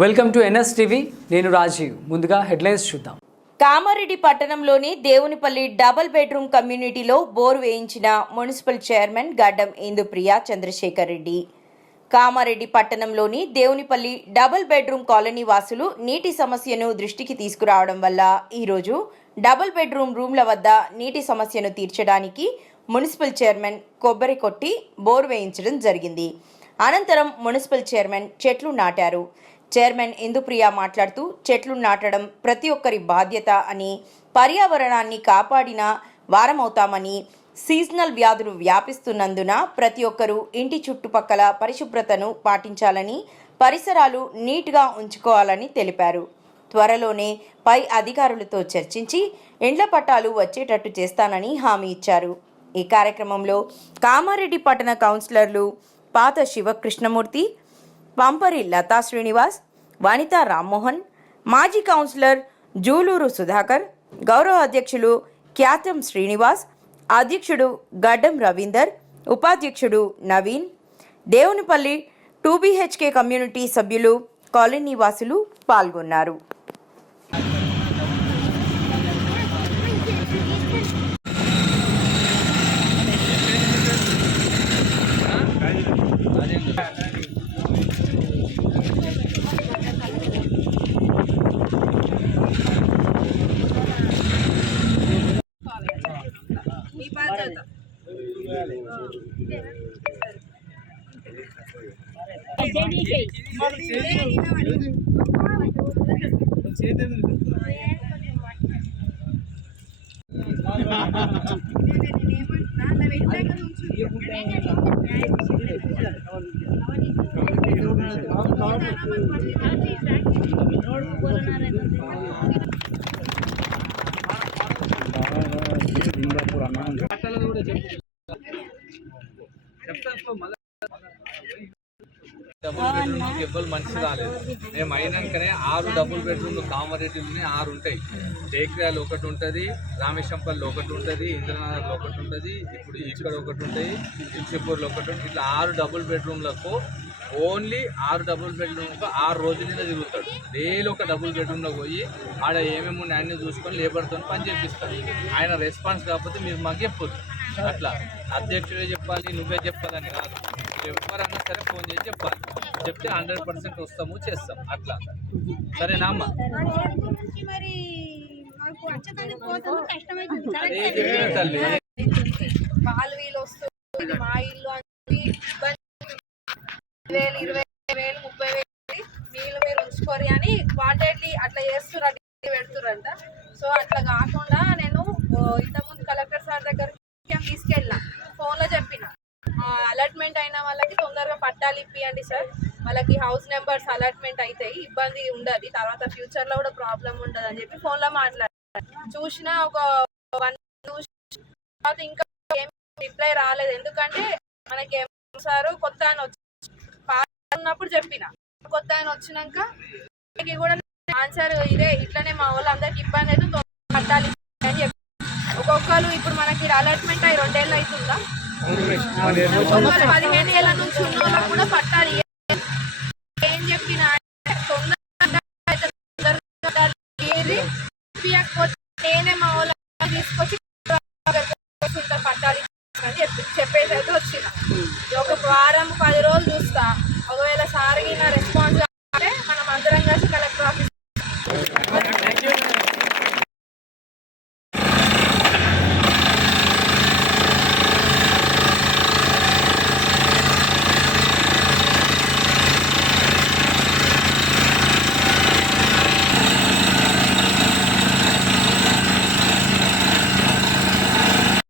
Welcome to NS TV. నేను రాజీవ్. ముందుగా headlines చూద్దాం. కామారెడ్డి పట్టణంలోని దేవునిపల్లి డబుల్ బెడ్రూమ్ కమ్యూనిటీలో బోర్ వేయించిన మున్సిపల్ చైర్మన్ గడ్డం ఇందుప్రియ చంద్రశేఖర్ రెడ్డి. కామారెడ్డి పట్టణంలోని దేవునిపల్లి డబుల్ బెడ్రూమ్ కాలనీ వాసులు నీటి సమస్యను దృష్టికి తీసుకురావడం వల్ల ఈరోజు డబుల్ బెడ్రూమ్ రూమ్ల వద్ద నీటి సమస్యను తీర్చడానికి మున్సిపల్ చైర్మన్ కొబ్బరి కొట్టి బోర్ వేయించడం జరిగింది. అనంతరం మున్సిపల్ చైర్మన్ చెట్లు నాటారు. చైర్మన్ ఇందుప్రియ మాట్లాడుతూ, చెట్లు నాటడం ప్రతి ఒక్కరి బాధ్యత అని, పర్యావరణాన్ని కాపాడిన వారమవుతామని, సీజనల్ వ్యాధులు వ్యాపిస్తున్నందున ప్రతి ఒక్కరూ ఇంటి చుట్టుపక్కల పరిశుభ్రతను పాటించాలని, పరిసరాలు నీట్గా ఉంచుకోవాలని తెలిపారు. త్వరలోనే పై అధికారులతో చర్చించి ఇండ్ల పట్టాలు వచ్చేటట్టు చేస్తానని హామీ ఇచ్చారు. ఈ కార్యక్రమంలో కామారెడ్డి పట్టణ కౌన్సిలర్లు పాత శివకృష్ణమూర్తి, పంపరి లతా శ్రీనివాస్, వనితా రామ్మోహన్, మాజీ కౌన్సిలర్ జూలూరు సుధాకర్, గౌరవ అధ్యక్షులు క్యాతం శ్రీనివాస్, అధ్యక్షుడు గడ్డం రవీందర్, ఉపాధ్యక్షుడు నవీన్, దేవునిపల్లి 2BHK కమ్యూనిటీ సభ్యులు, కాలనీ వాసులు పాల్గొన్నారు. డబుల్ బెడ్రూమ్ ఎవ్వరు మనిషి రాలేదు. మేము అయినాకనే 6 డబుల్ బెడ్రూమ్లు కామారెడ్డిలోనే 6 ఉంటాయి. టేక్రాలు ఒకటి ఉంటుంది, రామేశంపల్లి ఒకటి ఉంటుంది, ఇంద్రనగర్లో ఒకటి ఉంటుంది, ఇప్పుడు ఇక్కడ ఒకటి ఉంటాయి, చిల్చిపూర్లో ఒకటి ఉంటుంది. ఇట్లా 6 డబుల్ బెడ్రూమ్లకు ఓన్లీ 6 డబుల్ బెడ్రూమ్లకు 6 రోజులైనా తిరుగుతాడు. డైలీ ఒక డబుల్ బెడ్రూమ్లో పోయి ఆడ ఏమేమి ఉన్నాయి అన్నీ చూసుకొని లేబర్తో పని చేపిస్తాడు. ఆయన రెస్పాన్స్ కాకపోతే మీరు మాకు చెప్పొద్దు. అట్లా అధ్యక్షుడే చెప్పాలి, నువ్వే చెప్పాలని కాదు. ఎవరన్నా సరే ఫోన్ చేసి చెప్పాలి. చెప్తే 100% వస్తాము, చేస్తాం. అట్లా సరేనా అమ్మ? తల్లి వాళ్ళు వీళ్ళు వస్తుంది, మా ఇల్లు అని 20,000, 30,000 వీళ్ళు మీరు ఉంచుకోరు అని వాంటెడ్లీ అట్లా చేస్తున్నారు, పెడుతురంట. సో అట్లా కాకుండా నేను ఇంతకుముందు కలెక్టర్ సార్ దగ్గరికి తీసుకెళ్ళిన, ఫోన్లో చెప్పిన అలాట్మెంట్ అయిన వాళ్ళకి తొందరగా పట్టాలు ఇప్పియండి సార్, వాళ్ళకి హౌస్ నెంబర్స్ అలాట్మెంట్ అవుతాయి, ఇబ్బంది ఉండదు, తర్వాత ఫ్యూచర్లో కూడా ప్రాబ్లం ఉండదు అని చెప్పి ఫోన్లో మాట్లాడారు. చూసిన ఒక 1 తర్వాత ఇంకా ఏం రిప్లై రాలేదు. ఎందుకంటే మనకి సార్ కొత్త ఆయన ఉన్నప్పుడు చెప్పిన, కొత్త ఆయన వచ్చినాక కూడా ఆన్సర్ ఇదే, ఇట్లనే మా వాళ్ళు అందరికి ఇబ్బంది అయితే పట్టాలి అని చెప్పి. ఒక్కొక్కరు ఇప్పుడు మనకి అలాట్మెంట్ అయ్యి 2 ఏళ్ళు అవుతుందా, 15 ఏళ్ళ నుంచి ఉన్న వాళ్ళకి కూడా పట్టాలి. ఏం చెప్పిన నేనే మా వాళ్ళు తీసుకొచ్చి పట్టాలి అని చెప్పేసి అయితే వచ్చిన. ఒక వారం 10 రోజులు చూస్తా,